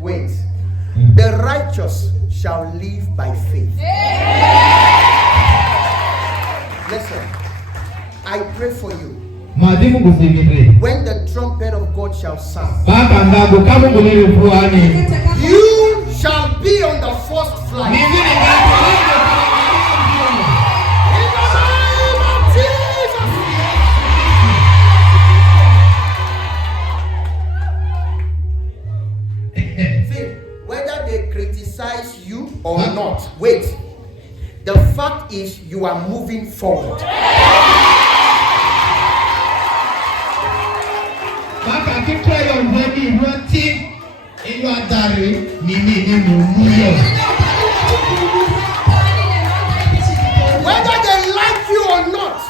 Wait. The righteous shall live by faith. Listen, I pray for you. When the trumpet of God shall sound, you shall be on the first flight. In the name of Jesus. See, whether they criticize you or not, wait. The fact is, you are moving forward. Whether they like you or not.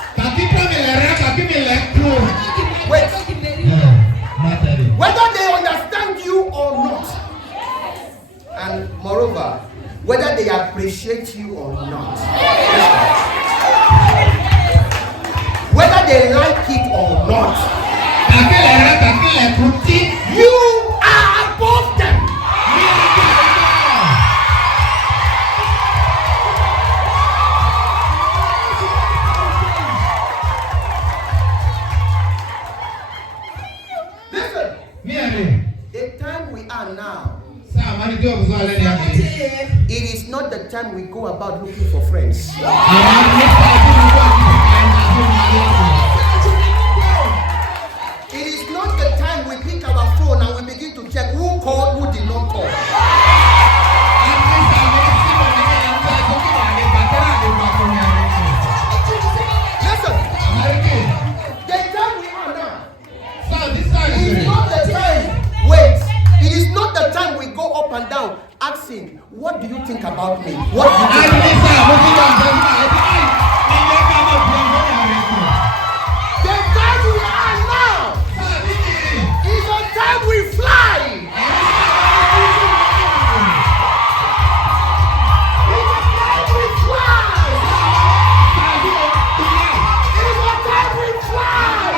Wait. Whether they understand you or not. And moreover, whether they appreciate you or not. Whether they like it or not. You are above them. Listen, the time we are now, it is not the time we go about looking for friends. It is not the time we pick our phone and we begin to check who called, who did not call. Listen, the time we are now, it is not the time. Wait, it is not the time we go up and down asking, what do you think about me? What do you think about me? The time we are now is the time we fly. It's the time we fly. It's the time we fly.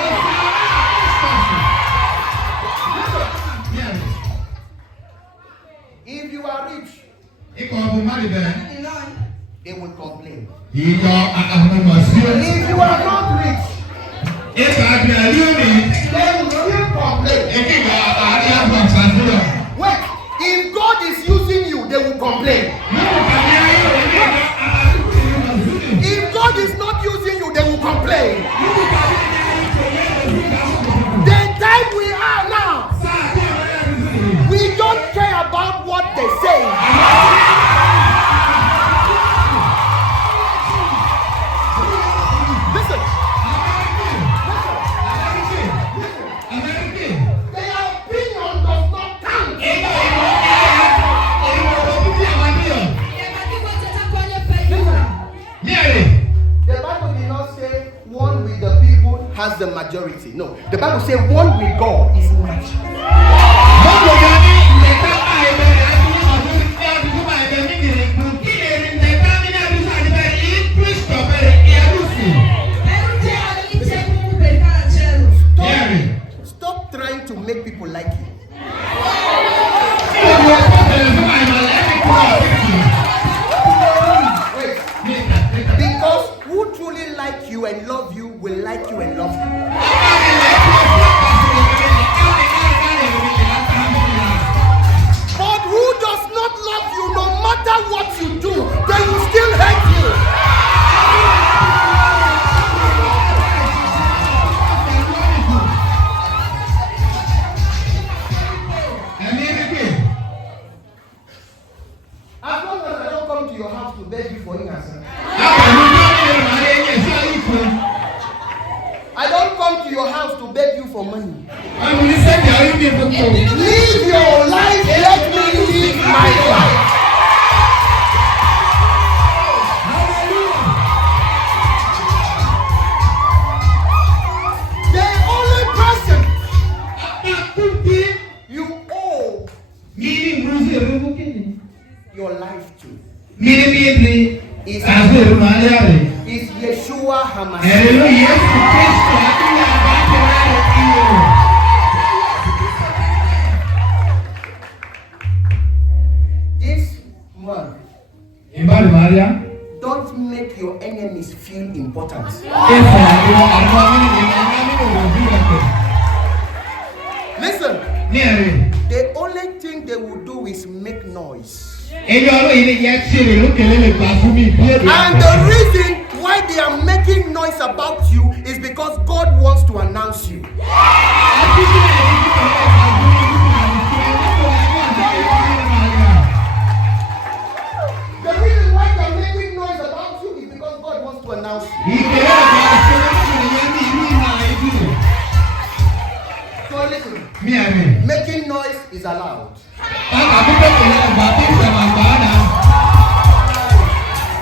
If you are rich, they will complain. If you are not rich, they will complain. Wait, if God is using you, they will complain. If God is not using you, they will complain. The time we are now, we don't care about what they say. Listen. Their opinion does not count. The Bible did not say one with the people has the majority. No, the Bible says one with God is much. Stop trying to make people like you. Wait, because who truly like you and love you will like you and love you. But who does not love you, no matter what you do, they will still hate you. As long as I don't come to your house to beg you for innocence. I don't come to your house to beg you for money. Live your life, let me live my life. The only person you owe your life to is Yeshua HaMashiach. important. Listen, the only thing they will do is make noise. And the reason why they are making noise about you is because God wants to announce you. The reason why they are making noise about you is because God wants to announce you.